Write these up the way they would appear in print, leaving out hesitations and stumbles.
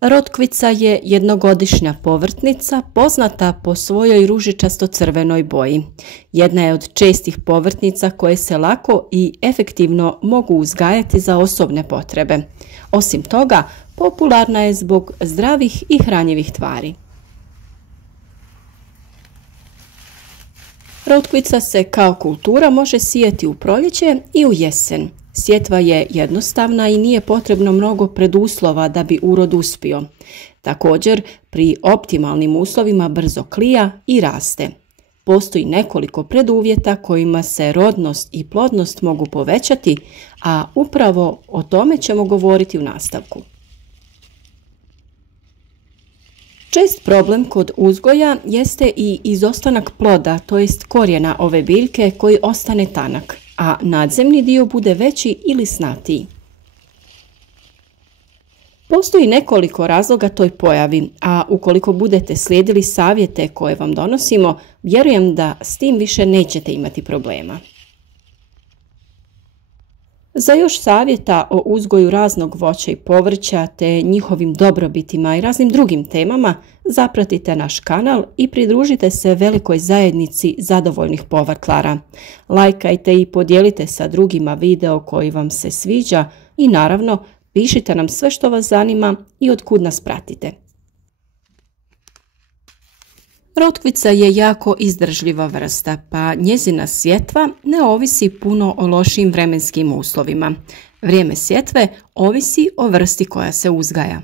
Rotkvica je jednogodišnja povrtnica poznata po svojoj ružičasto-crvenoj boji. Jedna je od čestih povrtnica koje se lako i efektivno mogu uzgajati za osobne potrebe. Osim toga, popularna je zbog zdravih i hranjivih tvari. Rotkvica se kao kultura može sijati u proljeće i u jesen. Sjetva je jednostavna i nije potrebno mnogo preduslova da bi urod uspio. Također, pri optimalnim uslovima brzo klija i raste. Postoji nekoliko preduvjeta kojima se rodnost i plodnost mogu povećati, a upravo o tome ćemo govoriti u nastavku. Čest problem kod uzgoja jeste i izostanak ploda, to jest korijena ove biljke koji ostane tanak, a nadzemni dio bude veći ili snatiji. Postoji nekoliko razloga toj pojavi, a ukoliko budete slijedili savjete koje vam donosimo, vjerujem da s tim više nećete imati problema. Za još savjeta o uzgoju raznog voća i povrća te njihovim dobrobitima i raznim drugim temama, zapratite naš kanal i pridružite se velikoj zajednici zadovoljnih povrtlara. Lajkajte i podijelite sa drugima video koji vam se sviđa i naravno pišite nam sve što vas zanima i otkud nas pratite. Rotkvica je jako izdržljiva vrsta, pa njezina sjetva ne ovisi puno o lošim vremenskim uslovima. Vrijeme sjetve ovisi o vrsti koja se uzgaja.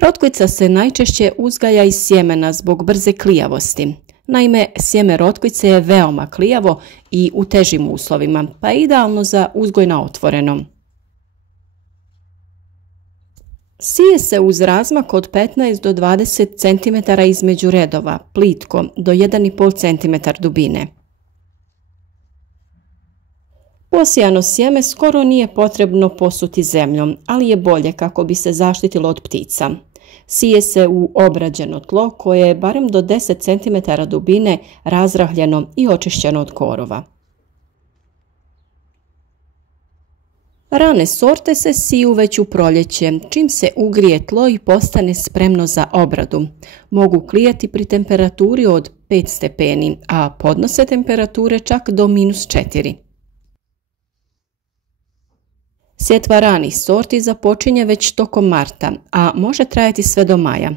Rotkvica se najčešće uzgaja iz sjemena zbog brze klijavosti. Naime, sjeme rotkvice je veoma klijavo i u težim uslovima, pa je idealno za uzgoj na otvorenom. Sije se uz razmak od 15 do 20 cm između redova, plitko, do 1,5 cm dubine. Posijano sjeme skoro nije potrebno posuti zemljom, ali je bolje kako bi se zaštitilo od ptica. Sije se u obrađeno tlo koje je barem do 10 cm dubine razrahljeno i očišćeno od korova. Rane sorte se siju već u proljeće, čim se ugrije tlo i postane spremno za obradu. Mogu klijati pri temperaturi od 5 stepeni, a podnose temperature čak do -4. Sjetva ranih sorti započinje već tokom marta, a može trajati sve do maja.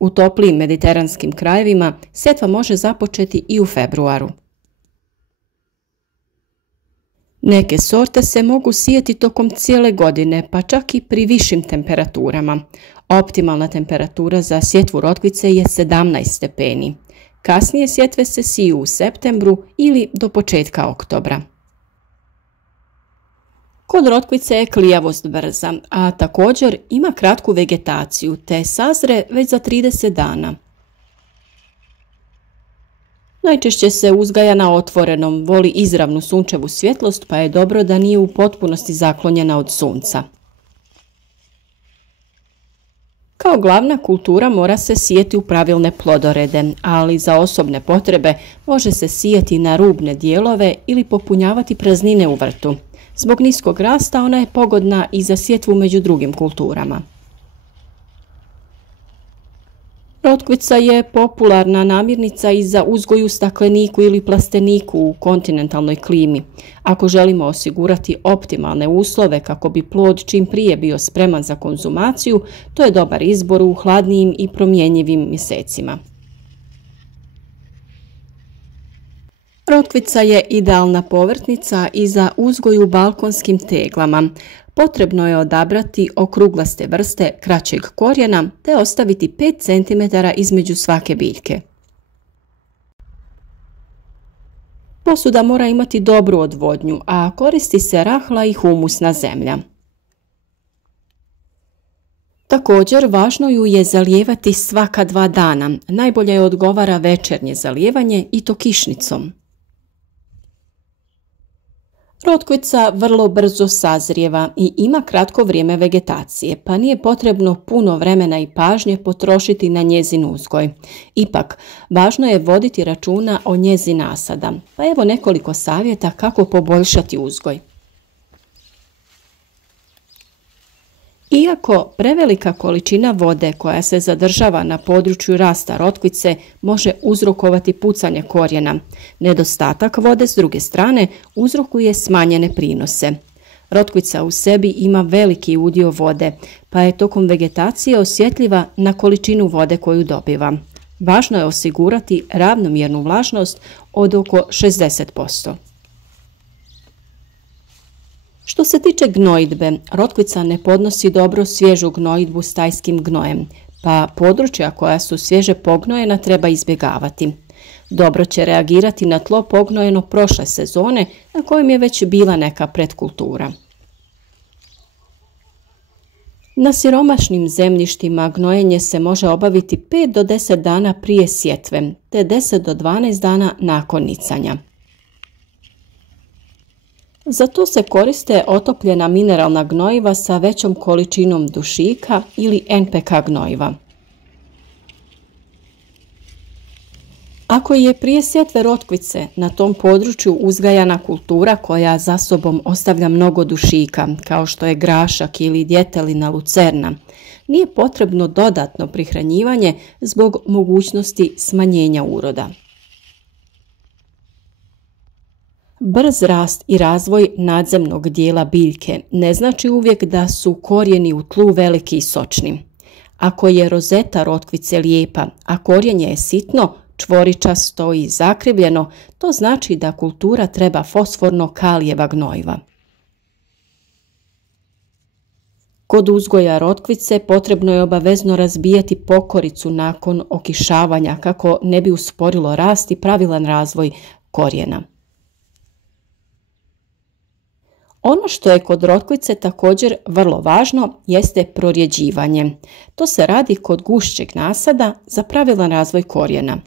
U toplijim mediteranskim krajevima sjetva može započeti i u februaru. Neke sorte se mogu sijati tokom cijele godine, pa čak i pri višim temperaturama. Optimalna temperatura za sjetvu rotkvice je 17 stepeni. Kasnije sjetve se siju u septembru ili do početka oktobra. Kod rotkvice je klijavost brza, a također ima kratku vegetaciju te sazre već za 30 dana. Najčešće se uzgaja na otvorenom, voli izravnu sunčevu svjetlost, pa je dobro da nije u potpunosti zaklonjena od sunca. Kao glavna kultura mora se sijeti u pravilne plodorede, ali za osobne potrebe može se sijeti na rubne dijelove ili popunjavati praznine u vrtu. Zbog niskog rasta ona je pogodna i za sjetvu među drugim kulturama. Rotkvica je popularna namirnica i za uzgoj u stakleniku ili plasteniku u kontinentalnoj klimi. Ako želimo osigurati optimalne uslove kako bi plod čim prije bio spreman za konzumaciju, to je dobar izbor u hladnijim i promjenjivim mjesecima. Rotkvica je idealna povrtnica i za uzgoj u balkonskim teglama. Potrebno je odabrati okruglaste vrste kraćeg korijena te ostaviti 5 cm između svake biljke. Posuda mora imati dobru odvodnju, a koristi se rahla i humusna zemlja. Također, važno ju je zalijevati svaka 2 dana. Najbolje je odgovara večernje zalijevanje i to kišnicom. Rotkvica vrlo brzo sazrijeva i ima kratko vrijeme vegetacije, pa nije potrebno puno vremena i pažnje potrošiti na njezin uzgoj. Ipak, važno je voditi računa o njezi nasada, pa evo nekoliko savjeta kako poboljšati uzgoj. Iako prevelika količina vode koja se zadržava na području rasta rotkvice može uzrokovati pucanje korijena, nedostatak vode s druge strane uzrokuje smanjene prinose. Rotkvica u sebi ima veliki udio vode, pa je tokom vegetacije osjetljiva na količinu vode koju dobiva. Važno je osigurati ravnomjernu vlažnost od oko 60%. Što se tiče gnojidbe, rotkvica ne podnosi dobro svježu gnojidbu stajskim gnojem, pa područja koja su svježe pognojena treba izbjegavati. Dobro će reagirati na tlo pognojeno prošle sezone na kojem je već bila neka pretkultura. Na siromašnim zemljištima gnojenje se može obaviti 5 do 10 dana prije sjetve, te 10 do 12 dana nakon nicanja. Za to se koriste otopljena mineralna gnojiva sa većom količinom dušika ili NPK gnojiva. Ako je prije sjetve rotkvice na tom području uzgajana kultura koja za sobom ostavlja mnogo dušika, kao što je grašak ili djetelina lucerna, nije potrebno dodatno prihranjivanje zbog mogućnosti smanjenja uroda. Brz rast i razvoj nadzemnog dijela biljke ne znači uvijek da su korijeni u tlu veliki i sočni. Ako je rozeta rotkvice lijepa, a korijenje je sitno, čvoričasto i zakrivljeno, to znači da kultura treba fosforno-kalijeva gnojiva. Kod uzgoja rotkvice potrebno je obavezno razbijati pokoricu nakon okišavanja kako ne bi usporilo rast i pravilan razvoj korijena. Ono što je kod rotkvice također vrlo važno jeste prorjeđivanje. To se radi kod gušćeg nasada za pravilan razvoj korijena.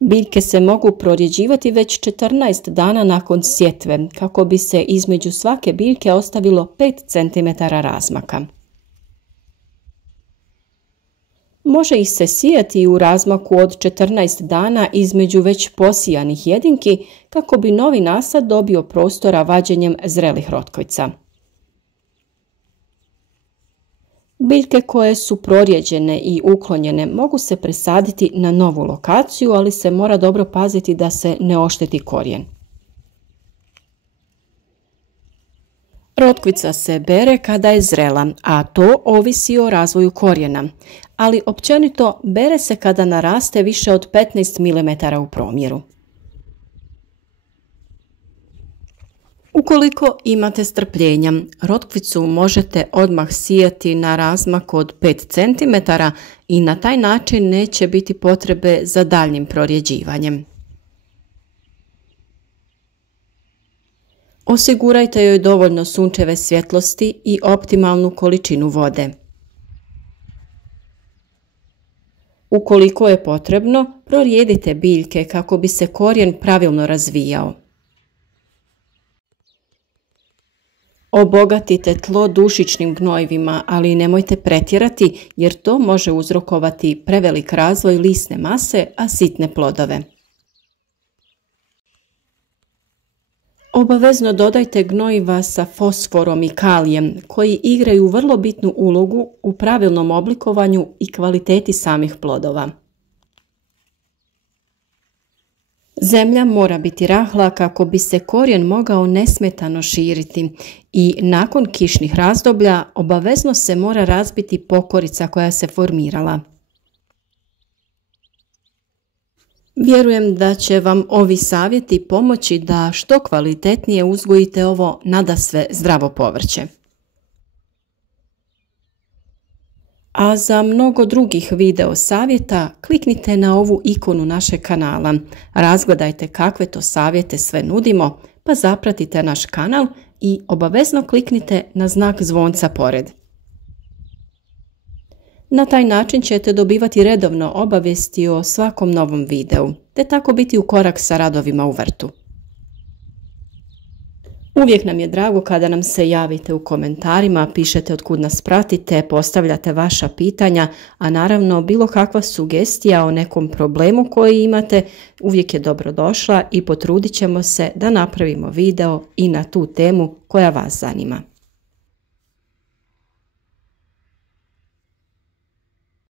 Biljke se mogu prorjeđivati već 14 dana nakon sjetve, kako bi se između svake biljke ostavilo 5 cm razmaka. Može ih se sijati u razmaku od 14 dana između već posijanih jedinki kako bi novi nasad dobio prostora vađenjem zrelih rotkvica. Biljke koje su prorjeđene i uklonjene mogu se presaditi na novu lokaciju, ali se mora dobro paziti da se ne ošteti korijen. Rotkvica se bere kada je zrela, a to ovisi o razvoju korijena, ali općenito bere se kada naraste više od 15 mm u promjeru. Ukoliko imate strpljenja, rotkvicu možete odmah sijati na razmak od 5 cm i na taj način neće biti potrebe za daljnjim prorjeđivanjem. Osigurajte joj dovoljno sunčeve svjetlosti i optimalnu količinu vode. Ukoliko je potrebno, prorijedite biljke kako bi se korijen pravilno razvijao. Obogatite tlo dušičnim gnojivima, ali nemojte pretjerati jer to može uzrokovati prevelik razvoj lisne mase, a sitne plodove. Obavezno dodajte gnojiva sa fosforom i kalijem koji igraju vrlo bitnu ulogu u pravilnom oblikovanju i kvaliteti samih plodova. Zemlja mora biti rahla kako bi se korijen mogao nesmetano širiti i nakon kišnih razdoblja obavezno se mora razbiti pokorica koja se formirala. Vjerujem da će vam ovi savjeti pomoći da što kvalitetnije uzgojite ovo nadasve zdravo povrće. A za mnogo drugih video savjeta kliknite na ovu ikonu našeg kanala, razgledajte kakve to savjete sve nudimo, pa zapratite naš kanal i obavezno kliknite na znak zvonca pored. Na taj način ćete dobivati redovno obavijesti o svakom novom videu, te tako biti u korak sa radovima u vrtu. Uvijek nam je drago kada nam se javite u komentarima, pišete otkud nas pratite, postavljate vaša pitanja, a naravno bilo kakva sugestija o nekom problemu koji imate uvijek je dobrodošla i potrudit ćemo se da napravimo video i na tu temu koja vas zanima.